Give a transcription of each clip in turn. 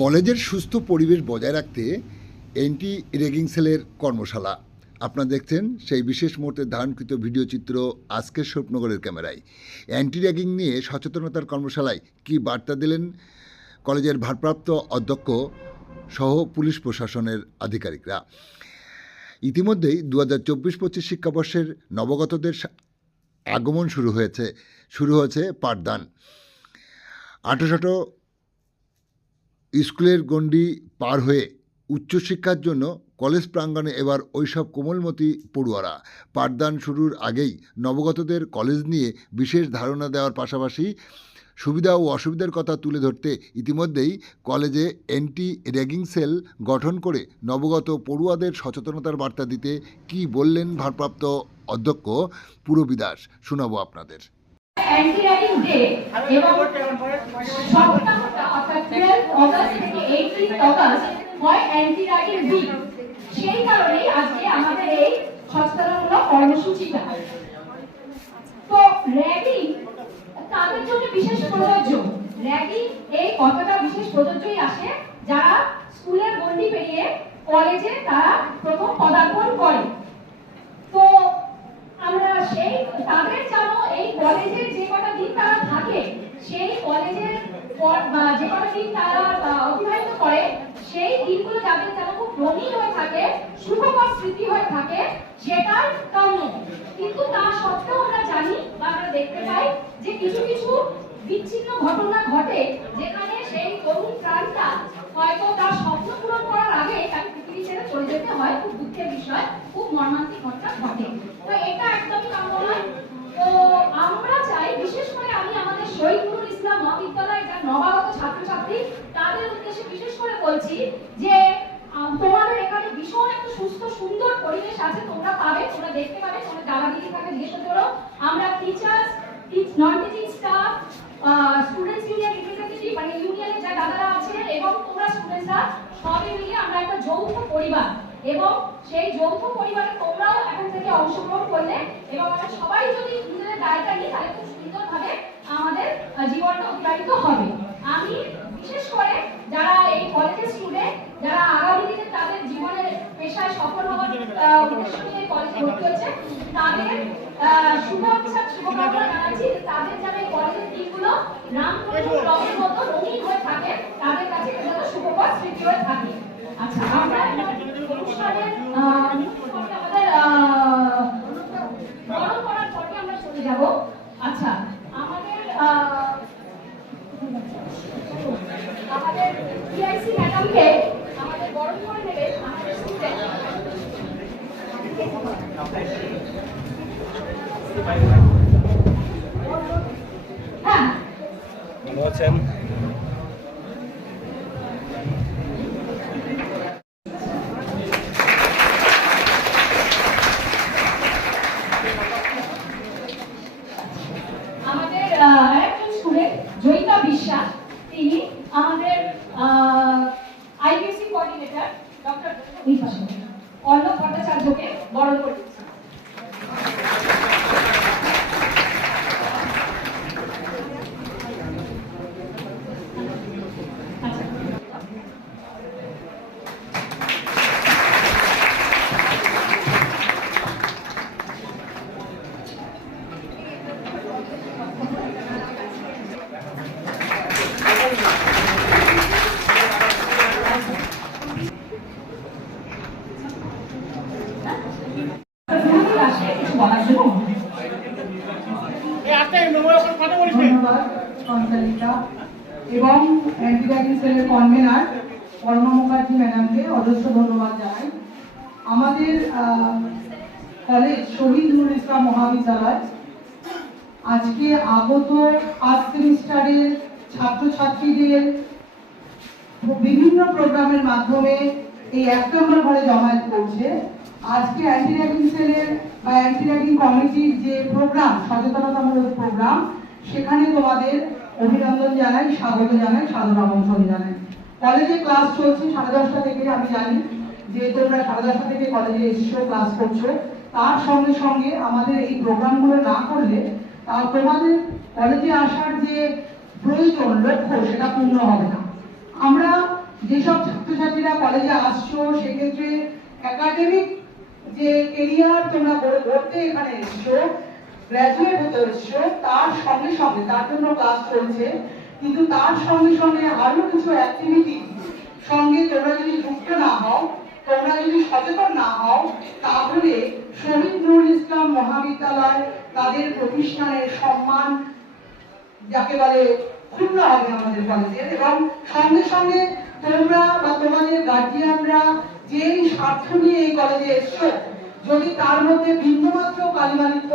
কলেজের সুস্থ পরিবেশ বজায় রাখতে অ্যান্টি র্যাগিং সেলের কর্মশালা। আপনারা দেখছেন সেই বিশেষ মুহূর্তে ধারণকৃত ভিডিও চিত্র আজকের স্বপ্নগরের ক্যামেরায়। অ্যান্টি র্যাগিং নিয়ে সচেতনতার কর্মশালায় কী বার্তা দিলেন কলেজের ভারপ্রাপ্ত অধ্যক্ষ সহ পুলিশ প্রশাসনের আধিকারিকরা। ইতিমধ্যেই 2024-25 শিক্ষাবর্ষের নবাগতদের আগমন শুরু হয়েছে পাঠদান। আটো স্কুলের গণ্ডি পার হয়ে উচ্চশিক্ষার জন্য কলেজ প্রাঙ্গণে এবার ওইসব কোমলমতি পড়ুয়ারা। পাঠদান শুরুর আগেই নবগতদের কলেজ নিয়ে বিশেষ ধারণা দেওয়ার পাশাপাশি সুবিধা ও অসুবিধার কথা তুলে ধরতে ইতিমধ্যেই কলেজে অ্যান্টি র্যাগিং সেল গঠন করে নবগত পড়ুয়াদের সচেতনতার বার্তা দিতে কী বললেন ভারপ্রাপ্ত অধ্যক্ষ পূরবী দাস, শোনাবো আপনাদের। অ্যান্টি র্যাগিং ডে এবং সপ্তাহটা অর্থাৎ 12 অগস্ট থেকে 18 অগস্ট হয় অ্যান্টি র্যাগিং উইক। সেই কারণেই আজকে আমাদের এই সচেতনতামূলক কর্মসূচিটা। তো র্যাগিং তাদের জন্য বিশেষ প্রযোজ্য। র্যাগিং এই কথাটা বিশেষ প্রযোজ্যই আসে যারা স্কুলের গণ্ডি পেরিয়ে কলেজে তারা প্রথম পদার্পণ করে। তো আমরা সেই তাদের যেন এই কলেজের যে কটা দিন তারা থাকে, সেই কলেজের যে কটা দিন তারা অতিবাহিত করে, সেই দিনগুলো যাদের যেন খুব রঙিন হয়ে থাকে, সুখকর স্মৃতি হয়ে থাকে, সেটাই কাম্য। কিন্তু তা সত্ত্বেও আমরা জানি বা আমরা দেখতে পাই যে কিছু কিছু বিচ্ছিন্ন ঘটনা ঘটে যেখানে সেই তরুণ প্রাণটা হয়তো তার স্বপ্ন পূরণ করার আগে তাকে পৃথিবী ছেড়ে চলে যেতে হয়। খুব দুঃখের বিষয়, খুব মর্মান্তিক ঘটনা ঘটে। তো এটা একদমই কাম্য নয়। তো আমরা চাই, বিশেষ করে আমি আমাদের শহীদ নুরুল ইসলাম মহাবিদ্যালয়ের যারা নবাগত ছাত্রছাত্রী তাদের উদ্দেশ্যে বিশেষ করে বলছি যে তোমাদের এখানে ভীষণ একটা সুস্থ সুন্দর পরিবেশ আছে, তোমরা পাবে, তোমরা দেখতে পাবে। তোমরা যারা দিদি থাকে জিজ্ঞেস করো, আমরা teachers, non teaching staff, students union representative মানে ইউনিয়নের যা দাদারা আছে এবং তোমরা স্টুডেন্টসরা সবাই মিলে আমরা একটা যৌথ পরিবার, এবং সেই যৌথ পরিবারে তোমরাও এখন থেকে অংশগ্রহণ করলে এবং আমরা সবাই যদি নিজেদের দায়িত্ব নিই তাহলে খুব সুন্দরভাবে আমাদের জীবনটা অতিবাহিত হবে। আমি বিশেষ করে যারা এই কলেজের স্টুডেন্ট, যারা আগামী দিনে তাদের জীবনের পেশায় সফল হওয়ার উদ্দেশ্য নিয়ে কলেজে ভর্তি হয়েছে, তাদের শুভকামনা জানাচ্ছি। তাদের যেন এই কলেজের দিনগুলো রঙের মতো রঙিন হয়ে থাকে, তাদের কাছে যেন সুখকর স্মৃতি হয়ে থাকে। আচ্ছা, আমরা অনুষ্ঠানের আমাদের বরণ করার পরে আমরা চলে যাব। আচ্ছা, আমাদের পিআইসি ম্যাডামকে আমাদের বরণ করে নেবে আমাদের স্টুডেন্ট। হ্যাঁ, ভালো আছেন? আমাদের আরেকজন স্টুডেন্ট জয়িতা বিশ্বাস, তিনি আমাদের আইপিএসসি কোঅর্ডিনেটর ডক্টর অর্ণব ভট্টাচার্যকে বরণ করে দিচ্ছেন। এবং অ্যান্টি র্যাগিং সেলের কনভেনার অর্ণব মুখার্জি ম্যাডামকে অজস্র ধন্যবাদ জানাই। আমাদের কলেজ শহীদ নুরুল ইসলাম মহাবিদ্যালয় আজকে আগত ফার্স্ট সেমিস্টারের ছাত্রছাত্রীদের বিভিন্ন প্রোগ্রামের মাধ্যমে এই 1 নম্বর ঘরে জমায়েত করছে। আজকে অ্যান্টি র্যাগিং সেলের বা অ্যান্টি র্যাগিং কমিটির যে প্রোগ্রাম, সচেতনতামূলক প্রোগ্রাম, সেখানে তোমাদের অভিনন্দন জানাই, স্বাগত জানাই, সাদর আমন্ত্রণ জানাই। কলেজে ক্লাস চলছে 10:30 থেকে। আমি জানি যে তোমরা 10:30 থেকে কলেজে এসেছো, ক্লাস করছো। তার সঙ্গে সঙ্গে আমাদের এই প্রোগ্রামগুলো না করলে তোমাদের কলেজে আসার যে প্রয়োজন, লক্ষ্য, সেটা পূর্ণ হবে না। আমরা যেসব ছাত্রছাত্রীরা কলেজে আসছো সেক্ষেত্রে একাডেমিক যে কেরিয়ার তোমরা গড়তে এখানে এসছো, গ্র্যাজুয়েট হতে এসছো, তার সঙ্গে সঙ্গে তার জন্য ক্লাস চলছে, কিন্তু তার সঙ্গে সঙ্গে আরো কিছু অ্যাক্টিভিটি সঙ্গে তোমরা যদি যুক্ত না হও, তোমরা যদি সচেতন না হও, তাহলে শহীদ নুরুল ইসলাম মহাবিদ্যালয় তাদের প্রতিষ্ঠানের সম্মান যাকে বলে ক্ষুণ্ণ হবে আমাদের কলেজের। এবং সঙ্গে সঙ্গে তোমরা বা তোমাদের গার্জিয়ানরা যেই স্বার্থ নিয়ে এই কলেজে এসছো, যদি তার মধ্যে বিন্দুমাত্র কালিমালিত্ব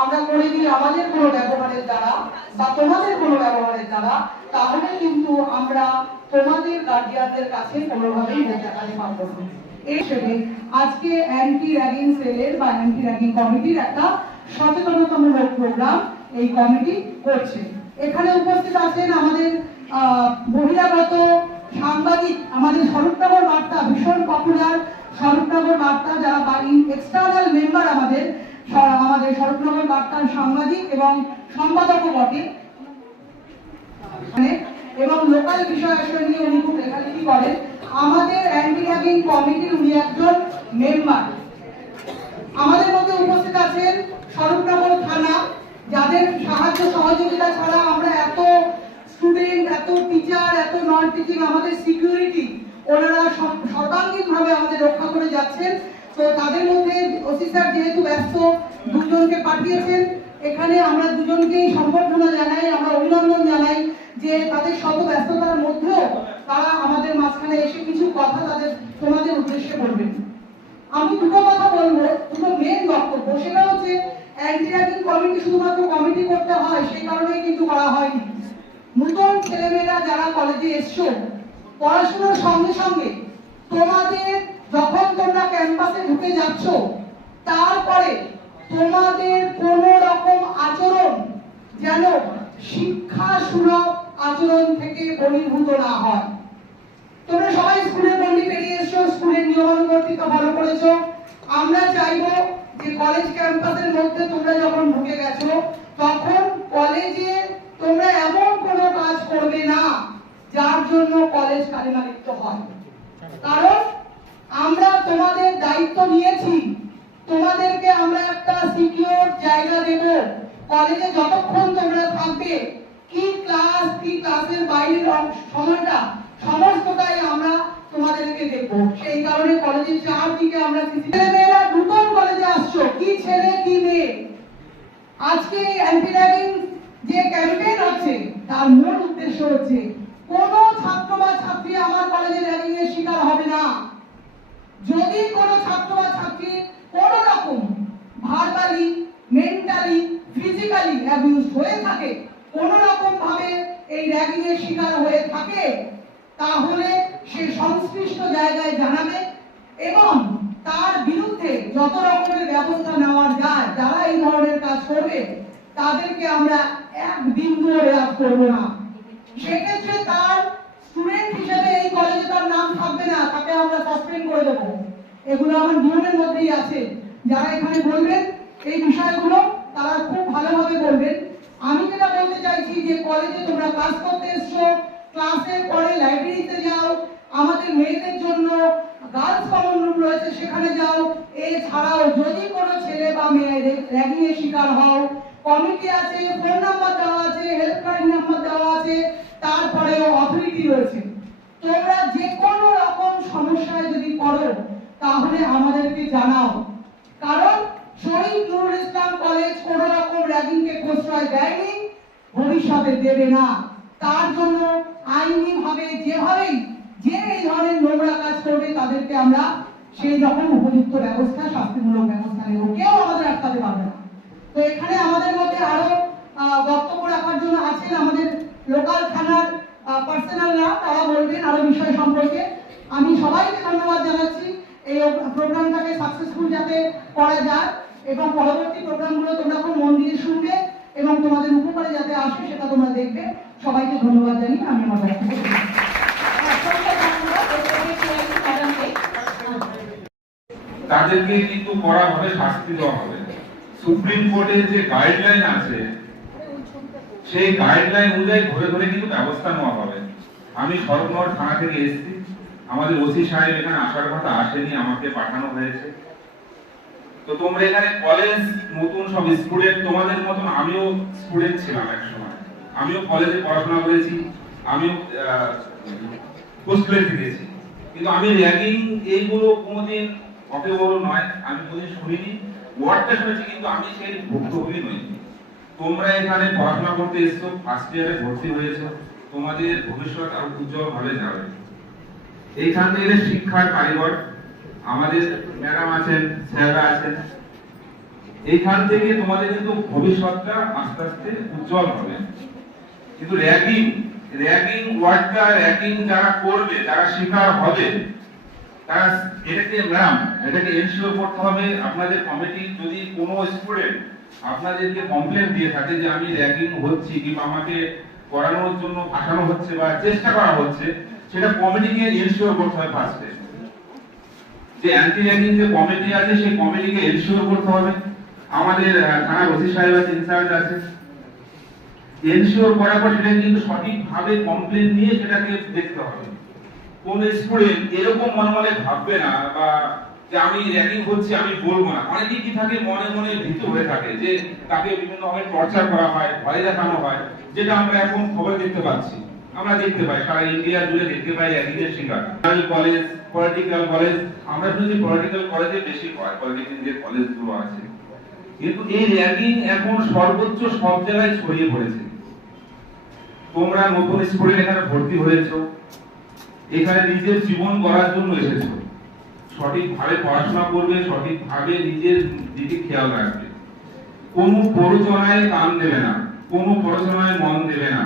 আমরা করে দিই আমাদের কোনো ব্যবহারের দ্বারা বা তোমাদের কোনো ব্যবহারের দ্বারা, তাহলে কিন্তু আমরা তোমাদের গার্জিয়ানদের কাছে কোনোভাবেই দেখাতে পারবো না। এই হিসেবে আজকে অ্যান্টি র্যাগিং সেলের বা অ্যান্টি র্যাগিং কমিটির একটা সচেতনতামূলক প্রোগ্রাম এই কমিটি করছে। এখানে উপস্থিত আছেন আমাদের বহিরাগত সাংবাদিক, আমাদের স্বরূপনগর বার্তা ভীষণ পপুলার স্বরূপনগর বার্তা, যারা এক্সটার্নাল মেম্বার আমাদের স্বরূপনগর বার্তার সাংবাদিক এবং সম্পাদকও বটে, এবং লোকাল বিষয় আশয় নিয়ে উনি খুব লেখালেখি করেন। আমাদের অ্যান্টি র্যাগিং কমিটির উনি একজন মেম্বার। আমাদের মধ্যে উপস্থিত আছেন স্বরূপনগর থানা, যাদের সাহায্য সহযোগিতা ছাড়া আমরা এত স্টুডেন্ট, এত টিচার, এত নন টিচিং, আমাদের সিকিউরিটি ওনারা সর্বাঙ্গীন ভাবে আমাদের রক্ষা করে যাচ্ছেন। তো তাদের মধ্যে ওসি স্যার যেহেতু ব্যস্ত, দুজনকে পাঠিয়েছেন এখানে। আমরা দুজনকেই সম্বর্ধনা জানাই, আমরা অভিনন্দন জানাই যে তাদের শত ব্যস্ততার মধ্যেও তারা আমাদের মাঝখানে এসে কিছু কথা তোমাদের উদ্দেশ্যে বলবেন। আমি দুটো কথা বলবো, দুটো মেন বক্তব্য। সেটা হচ্ছে অ্যান্টি র্যাগিং কমিটি শুধুমাত্র কমিটি করতে হয় সেই কারণেই কিন্তু করা হয়নি। নতুন ছেলেমেয়েরা যারা কলেজে এসছো, পড়াশোনার সঙ্গে সঙ্গে তোমাদের যখন তোমরা ক্যাম্পাসে ঢুকে যাচ্ছ, তারপরে তোমাদের কোন রকম আচরণ যেন শিক্ষা সুলভ আচরণ থেকে বহির্ভূত না হয়। তোমরা সবাই স্কুলের গণ্ডি পেরিয়ে এসছো, স্কুলের নিয়মানুবর্তিতা ফলো করেছো। আমরা চাইবো যে কলেজ ক্যাম্পাসের মধ্যে তোমরা যখন ঢুকে গেছো, তখন কলেজে তোমরা এমন কোনো কাজ করবে না যার জন্য কলেজ কালিমালিপ্ত হয়। কারণ আমরা তোমাদের দায়িত্ব নিয়েছি, তোমাদেরকে আমরা একটা সিকিউর জায়গা দেব। কলেজে যতক্ষণ তোমরা থাকবে, কি ক্লাস কি ক্লাসের বাইরের সময়টা সমস্তটাই আমরা তোমাদেরকে দেখবো। সেই কারণে কলেজের চারদিকে আমরা ছেলেমেয়েরা নতুন কলেজে আসছো, কি ছেলে কি মেয়ে, আজকে অ্যান্টি র্যাগিং যে ক্যাম্পেইন হচ্ছে তার মূল উদ্দেশ্য হচ্ছে কোন ছাত্র বা ছাত্রী আমার কলেজে র্যাগিং এর শিকার হবে না। যদি কোনো ছাত্র বা ছাত্রী কোন রকম ভার্বালি, মেন্টালি, ফিজিক্যালি অ্যাবিউজ হয়ে থাকে, কোন রকম ভাবে এই র্যাগিং এর শিকার হয়ে থাকে, তাহলে সে সংশ্লিষ্ট জায়গায় জানাবে এবং তার বিরুদ্ধে যত রকমের ব্যবস্থা নেওয়া যায়, যারা এই ধরনের কাজ করবে তাদেরকে আমরা এক বিন্দুও রেয়াত করব না। সেক্ষেত্রে তার স্টুডেন্ট হিসেবে এই কলেজে তার নাম থাকবে না, তাকে আমরা সাসপেন্ড করে দেবো। এগুলো আমার নিয়মের মধ্যেই আছে। যারা এখানে বলবেন এই বিষয়গুলো তারা খুব ভালোভাবে বলবেন। আমি যেটা বলতে চাইছি যে কলেজে তোমরা ক্লাস করতে এসছো, ক্লাসের পরে লাইব্রেরিতে যাও, আমাদের মেয়েদের জন্য গার্লস কমন রুম রয়েছে সেখানে যাও। এছাড়াও যদি কোনো ছেলে বা মেয়ে র্যাগিং এর শিকার হও, কমিটি আছে, ফোন নাম্বার দেওয়া আছে, হেল্পলাইন নাম্বার দেওয়া আছে, তারপরেও অথরিটি রয়েছে। তোমরা যে কোনো রকম সমস্যায় যদি পড়ো তাহলে আমাদেরকে জানাও। কারণ শহীদ নুরুল ইসলাম কলেজ কোন রকম র্যাগিং কে প্রশ্রয় দেয়নি, ভবিষ্যতে দেবে না। তার জন্য আইনি ভাবে যেভাবেই যে এই ধরনের নোংরা কাজ করবে তাদেরকে আমরা সেই রকম উপযুক্ত ব্যবস্থা, শাস্তিমূলক ব্যবস্থা নেব। কেউ আমাদের আটকাতে পারবে না। তো এখানে আমাদের মধ্যে আরো বক্তব্য রাখার জন্য আছেন আমাদের লোকাল থানার পার্সোনালরা, তারা বলবেন আরো বিষয় সম্পর্কে। আমি সবাইকে ধন্যবাদ জানাচ্ছি। এই প্রোগ্রামটাকে সাকসেসফুল যাতে করা যায় এবং পরবর্তী প্রোগ্রামগুলো তোমরা খুব মন দিয়ে শুনবে এবং তোমাদের উপকারে যাতে আসে সেটা তোমরা দেখবে। সবাইকে ধন্যবাদ জানিয়ে আমি আমার বক্তব্য তাদেরকে কিন্তু কড়াভাবে শাস্তি দেওয়া হবে। সুপ্রিম কোর্টের যে গাইডলাইন আছে সেই গাইডলাইন অনুযায়ী ধরে ধরে কিন্তু ব্যবস্থা নেওয়া হবে। আমি স্বরূপনগর থানা থেকে এসেছি, আমাদের ওসি সাহেব এখানে আসার কথা আসেনি, আমাকে পাঠানো হয়েছে। তো তোমরা এখানে কলেজ নতুন সব স্টুডেন্ট, তোমাদের মতন আমিও স্টুডেন্ট ছিলাম এক সময়, আমিও কলেজে পড়াশোনা করেছি, আমিও হোস্টেলে থেকেছি, কিন্তু আমি র্যাগিং এইগুলো কোনোদিন অত বড় নয়, আমি কোনোদিন শুনিনি। ওয়ার্ডটা শুনেছি, কিন্তু আমি সেই ভুক্তভোগী নই। তোমরা এখানে পড়াশোনা করতে এসছো, ফার্স্ট ইয়ারে ভর্তি হয়েছো, তোমাদের ভবিষ্যৎ আরো উজ্জ্বল ভাবে যাবে। এইখান থেকে শিক্ষার কারিগর আমাদের ম্যাডাম আছেন, স্যাররা আছেন, এইখান থেকে তোমাদের কিন্তু ভবিষ্যৎটা আস্তে আস্তে উজ্জ্বল হবে। কিন্তু র্যাগিং ওয়ার্ডটা, র্যাগিং যারা করবে, যারা শিকার হবে, তারা এটাকে এনশিওর করতে হবে। আপনাদের কমিটি যদি কোনো স্টুডেন্ট আপনাদেরকে কমপ্লেন দিয়ে থাকে যে আমি র্যাগিং হচ্ছি কিংবা আমাকে করানোর জন্য ফাঁসানো হচ্ছে বা চেষ্টা করা হচ্ছে, সেটা কমিটিকে এনশিওর করতে হবে। ফার্স্টে যে অ্যান্টি র্যাগিং যে কমিটি আছে, সেই কমিটিকে এনশিওর করতে হবে। আমাদের থানার ওসি সাহেব আছে, ইনচার্জ আছে, এনশিওর করার পর সেটা কিন্তু সঠিকভাবে কমপ্লেন নিয়ে সেটাকে দেখতে হবে। কোন স্টুডেন্ট এরকম মনে ভাববে না বা যে আমি র্যাগিং হচ্ছে আমি বলবো না। অনেকেই কি থাকে, মনে মনে ভীত হয়ে থাকে যে তাকে বিভিন্ন ভাবে টর্চার করা হয়, ভয় দেখানো হয়, যেটা আমরা এখন খবর দেখতে পাচ্ছি, আমরা দেখতে পাই, সারা ইন্ডিয়া জুড়ে দেখতে পাই র্যাগিং এর শিকার। কলেজ, পলিটিক্যাল কলেজ, আমরা শুধু পলিটিক্যাল কলেজে বেশি হয়, পলিটিক্যাল যে কলেজগুলো আছে, কিন্তু এই র্যাগিং এখন সর্বোচ্চ সব জায়গায় ছড়িয়ে পড়েছে। তোমরা নতুন স্টুডেন্ট এখানে ভর্তি হয়েছো, এখানে নিজের জীবন গড়ার জন্য এসেছো, সঠিকভাবে পড়াশোনা করবে, সঠিকভাবে নিজের দিকে খেয়াল রাখবে, কোনো প্ররোচনায় কান দেবে না, কোনো প্ররোচনায় মন দেবে না।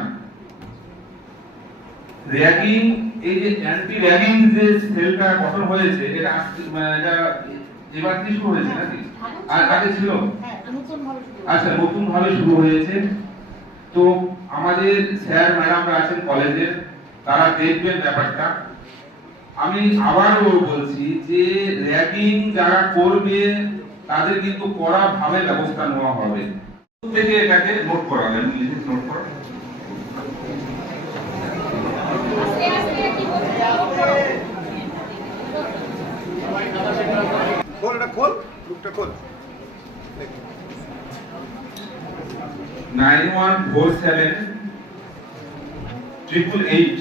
র্যাগিং, এই যে অ্যান্টি র্যাগিং যে সেলটা গঠন হয়েছে, এটা এবার কি শুরু হয়েছে নাকি আর আগে ছিল? আচ্ছা, নতুন ভাবে শুরু হয়েছে। তো আমাদের স্যার ম্যাডামরা আছেন কলেজের, তারা দেখবেন ব্যাপারটা। আমি আবারও বলছি যে র্যাগিং যারা করবে তাদের কিন্তু কড়া ভাবে ব্যবস্থা নেওয়া হবে। থেকে এটাকে নোট করাবেন, নোট করো। খোল, লুকটা খোল। 9147 888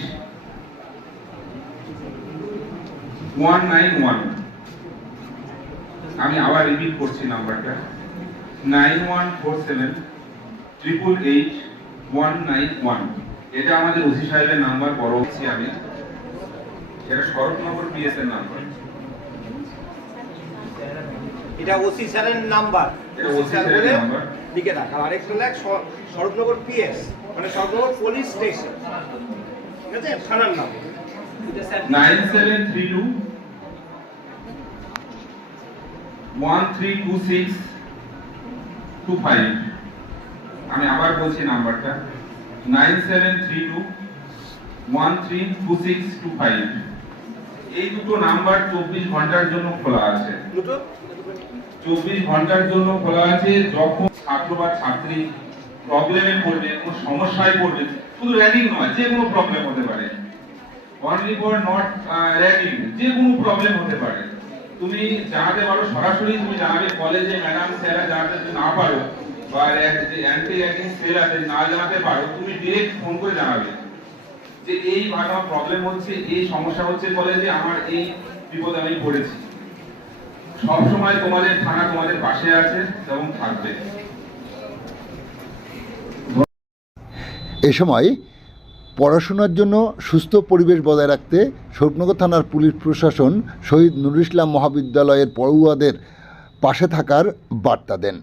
191। আমি আবার রিপিট করছি নাম্বারটা, 9147 888 191। এটা আমাদের ওসি সাহেবের নাম্বার, বড় হচ্ছি আমি, এটা শরৎনগর পিএস এর নাম্বার। এটা ওসি স্যারের নাম্বার, এটা ওসি স্যারের নাম্বার লিখে রাখ। আর আরেকটা লেখ শরৎনগর পিএস, মানে শরৎনগর পুলিশ স্টেশন, ঠিক আছে, থানার নাম। 9732 132625। আমি আবার বলছি নাম্বারটা, 9732 132625। এই দুটো নাম্বার 24 ঘন্টার জন্য খোলা আছে। 24 ঘন্টার জন্য খোলা আছে। যখন ছাত্র বা ছাত্রী প্রবলেমে পড়বে, কোনো সমস্যায় পড়বে, শুধু র্যাগিং নয়, যে কোনো প্রবলেম হতে পারে, অনলি ফর নট র্যাগিং, যে কোনো প্রবলেম হতে পারে, তুমি জানাতে পারো, সরাসরি তুমি জানাবে। কলেজে ম্যাডাম স্যাররা জানাতে না পারো, বা অ্যান্টি র্যাগিং সেল আছে না জানাতে পারো, তুমি ডিরেক্ট ফোন করে জানাবে যে এই ভাবে প্রবলেম হচ্ছে, এই সমস্যা হচ্ছে কলেজে, আমার এই বিপদে আমি পড়েছি। সব সময় তোমাদের থানা তোমাদের পাশে আছে এবং থাকবে। এ সময় পড়াশোনার জন্য সুস্থ পরিবেশ বজায় রাখতে স্বরূপনগর থানার পুলিশ প্রশাসন শহীদ নুরুল ইসলাম মহাবিদ্যালয়ের পড়ুয়াদের পাশে থাকার বার্তা দেন।